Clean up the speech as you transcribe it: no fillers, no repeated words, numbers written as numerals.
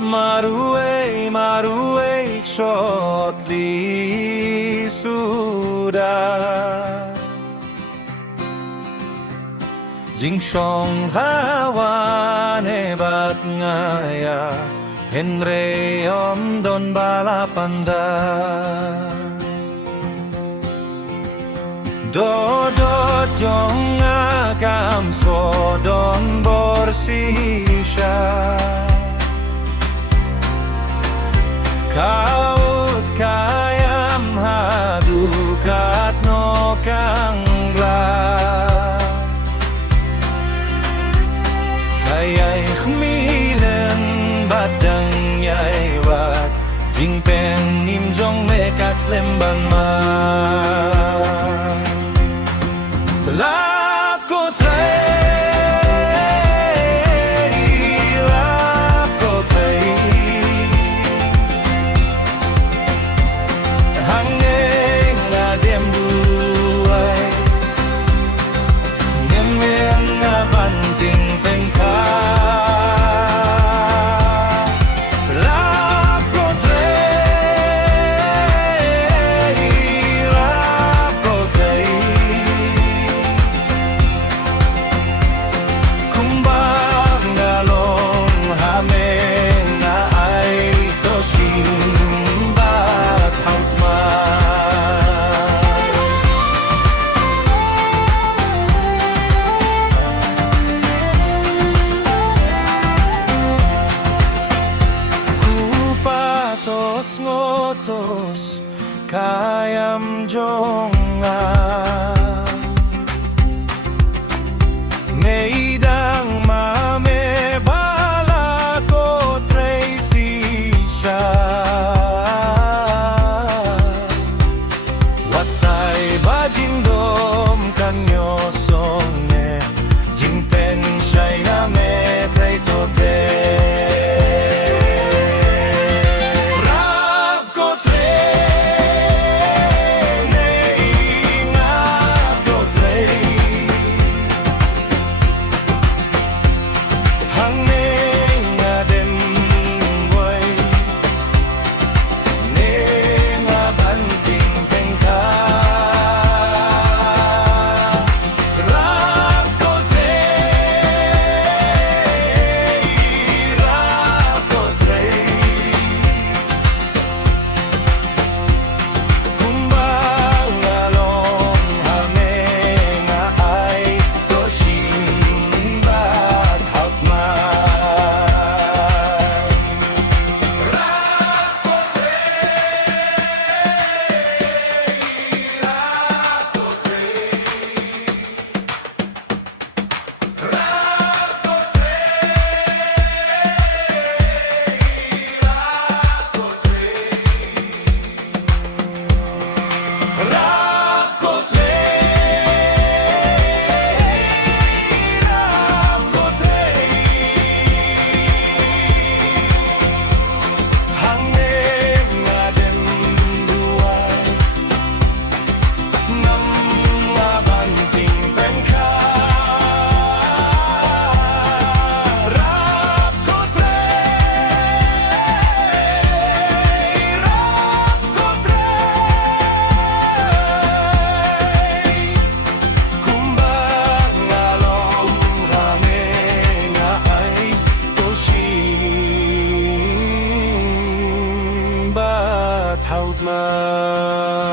Maruay shot li suda Jing shong hawane bat ngaya Henry om don balapanda Dodot jong agam so don borsisha Kaut kayam hadukat no kangla Kayay khmilen badang yay wat Jing pen nim jong mekas lemban ma Lap ko ngotos kayam jonga Meidang mame bala ko Tracy siya Watay bajindom kanyo songne Jingpen siya'y na me tray tote Houd maar